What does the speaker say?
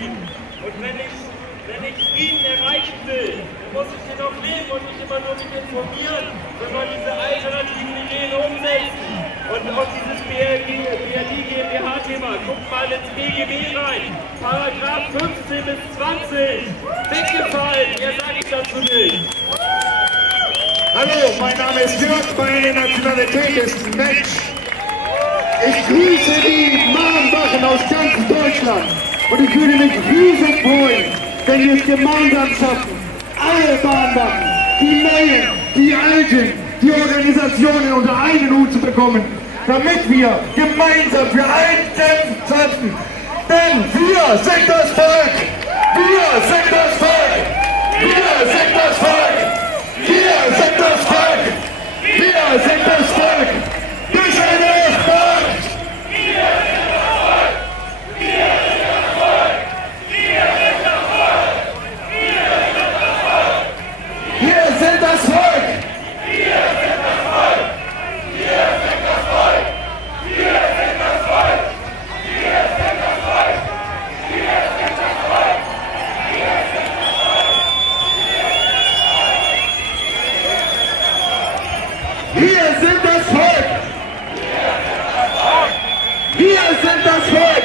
Und wenn ich Frieden erreichen will, dann muss ich den auch leben und nicht immer nur mich informieren, sondern diese alternativen Ideen umsetzen. Und auch dieses BRD-GmbH-Thema, guckt mal ins BGB rein, Paragraph 15 bis 20, weggefallen, mehr sage ich dazu nicht. Hallo, mein Name ist Jörg, meine Nationalität ist Mensch. Ich grüße die Mahnwachen aus ganz Deutschland und ich würde mich riesig freuen, wenn wir es gemeinsam schaffen, alle Mahnwachen, die neuen, die alten, die Organisationen unter einen Hut zu bekommen, damit wir gemeinsam für ein kämpfen. Denn wir sind das Volk! Wir sind das Volk! Wir sind das Volk! Wir sind das Volk! Wir sind das Volk! Düsseldorf macht! Wir sind das Volk! Wir sind das Volk! Wir sind das Volk! Wir sind das Volk! Wir sind das Volk! Wir sind das Volk! Wir sind das Volk! Wir sind das Volk! Wir sind das Volk! Wir sind das Volk! Wir sind das Volk! Wir sind das Volk!